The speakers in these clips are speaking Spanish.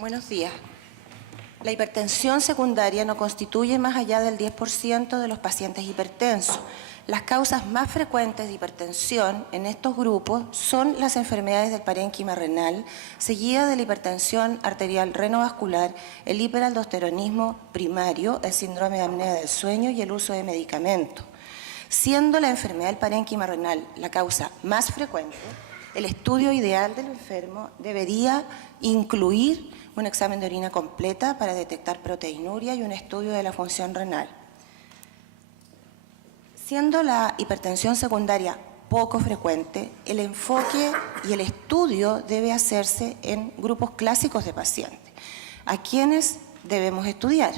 Buenos días. La hipertensión secundaria no constituye más allá del 10% de los pacientes hipertensos. Las causas más frecuentes de hipertensión en estos grupos son las enfermedades del parénquima renal, seguida de la hipertensión arterial renovascular, el hiperaldosteronismo primario, el síndrome de apnea del sueño y el uso de medicamentos. Siendo la enfermedad del parénquima renal la causa más frecuente, el estudio ideal del enfermo debería incluir un examen de orina completa para detectar proteinuria y un estudio de la función renal. Siendo la hipertensión secundaria poco frecuente, el enfoque y el estudio debe hacerse en grupos clásicos de pacientes. ¿A quiénes debemos estudiar?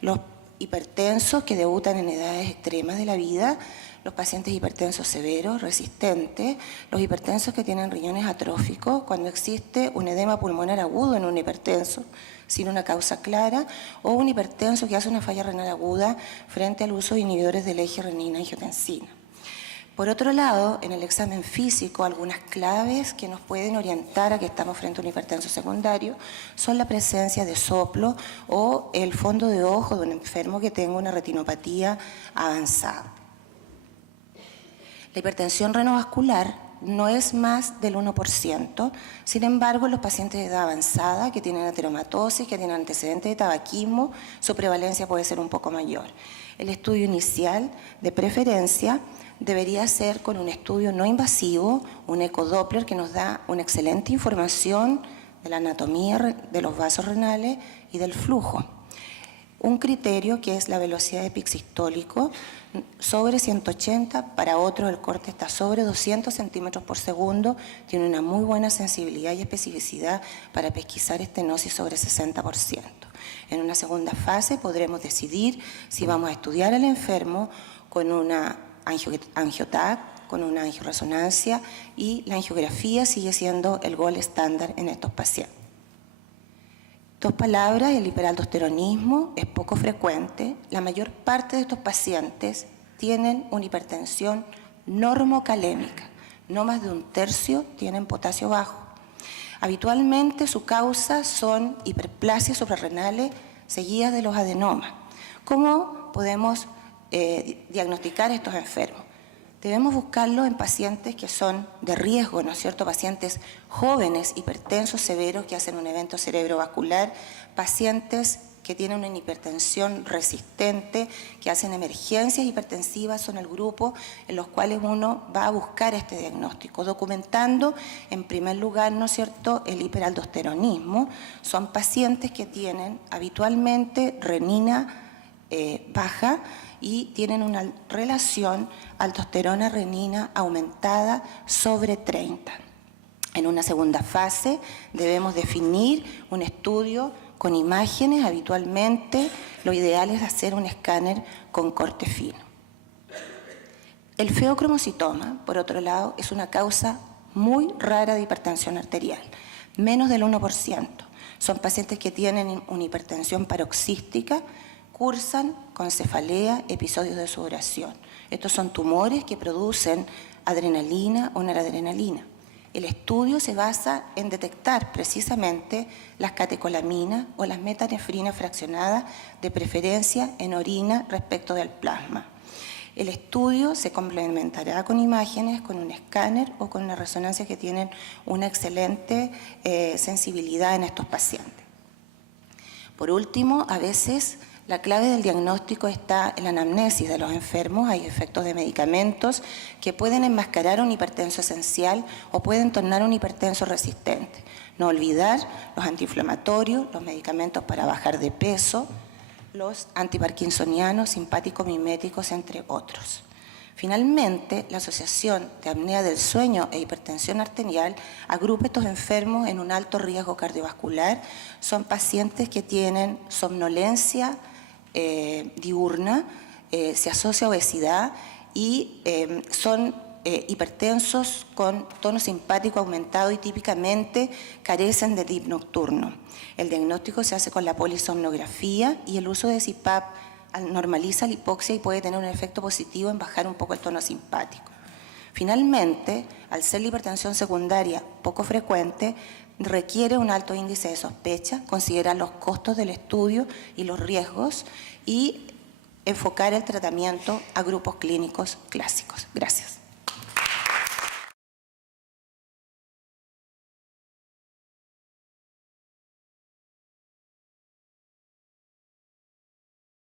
Los hipertensos que debutan en edades extremas de la vida, los pacientes hipertensos severos, resistentes, los hipertensos que tienen riñones atróficos, cuando existe un edema pulmonar agudo en un hipertenso, sin una causa clara, o un hipertenso que hace una falla renal aguda frente al uso de inhibidores del eje renina-angiotensina. Por otro lado, en el examen físico, algunas claves que nos pueden orientar a que estamos frente a un hipertenso secundario son la presencia de soplo o el fondo de ojo de un enfermo que tenga una retinopatía avanzada. La hipertensión renovascular no es más del 1%, sin embargo, en los pacientes de edad avanzada que tienen ateromatosis, que tienen antecedentes de tabaquismo, su prevalencia puede ser un poco mayor. El estudio inicial, de preferencia, debería ser con un estudio no invasivo, un ecodoppler que nos da una excelente información de la anatomía de los vasos renales y del flujo. Un criterio que es la velocidad de pic sistólico sobre 180, para otro el corte está sobre 200 centímetros por segundo, tiene una muy buena sensibilidad y especificidad para pesquisar estenosis sobre 60%. En una segunda fase podremos decidir si vamos a estudiar al enfermo con una angioTAC, con una angioresonancia, y la angiografía sigue siendo el gold estándar en estos pacientes. Dos palabras, el hiperaldosteronismo es poco frecuente. La mayor parte de estos pacientes tienen una hipertensión normocalémica. No más de un tercio tienen potasio bajo. Habitualmente su causa son hiperplasias suprarrenales seguidas de los adenomas. ¿Cómo podemos diagnosticar estos enfermos? Debemos buscarlos en pacientes que son de riesgo, ¿no es cierto? Pacientes jóvenes, hipertensos severos que hacen un evento cerebrovascular, pacientes que tienen una hipertensión resistente, que hacen emergencias hipertensivas, son el grupo en los cuales uno va a buscar este diagnóstico, documentando en primer lugar, ¿no es cierto?, el hiperaldosteronismo. Son pacientes que tienen habitualmente renina baja y tienen una relación aldosterona-renina aumentada sobre 30. En una segunda fase debemos definir un estudio con imágenes. Habitualmente lo ideal es hacer un escáner con corte fino. El feocromocitoma, por otro lado, es una causa muy rara de hipertensión arterial, menos del 1%. Son pacientes que tienen una hipertensión paroxística, cursan con cefalea, episodios de sudoración. Estos son tumores que producen adrenalina o noradrenalina. El estudio se basa en detectar precisamente las catecolaminas o las metanefrinas fraccionadas, de preferencia en orina respecto del plasma. El estudio se complementará con imágenes, con un escáner o con una resonancia que tienen una excelente sensibilidad en estos pacientes. Por último, a veces la clave del diagnóstico está en la anamnesis de los enfermos. Hay efectos de medicamentos que pueden enmascarar un hipertenso esencial o pueden tornar un hipertenso resistente. No olvidar los antiinflamatorios, los medicamentos para bajar de peso, los antiparkinsonianos, simpáticos miméticos, entre otros. Finalmente, la Asociación de Apnea del Sueño e Hipertensión Arterial agrupa estos enfermos en un alto riesgo cardiovascular. Son pacientes que tienen somnolencia diurna, se asocia a obesidad y son hipertensos con tono simpático aumentado y típicamente carecen de DIP nocturno. El diagnóstico se hace con la polisomnografía y el uso de CPAP normaliza la hipoxia y puede tener un efecto positivo en bajar un poco el tono simpático. Finalmente, al ser la hipertensión secundaria poco frecuente, requiere un alto índice de sospecha, considerar los costos del estudio y los riesgos y enfocar el tratamiento a grupos clínicos clásicos. Gracias.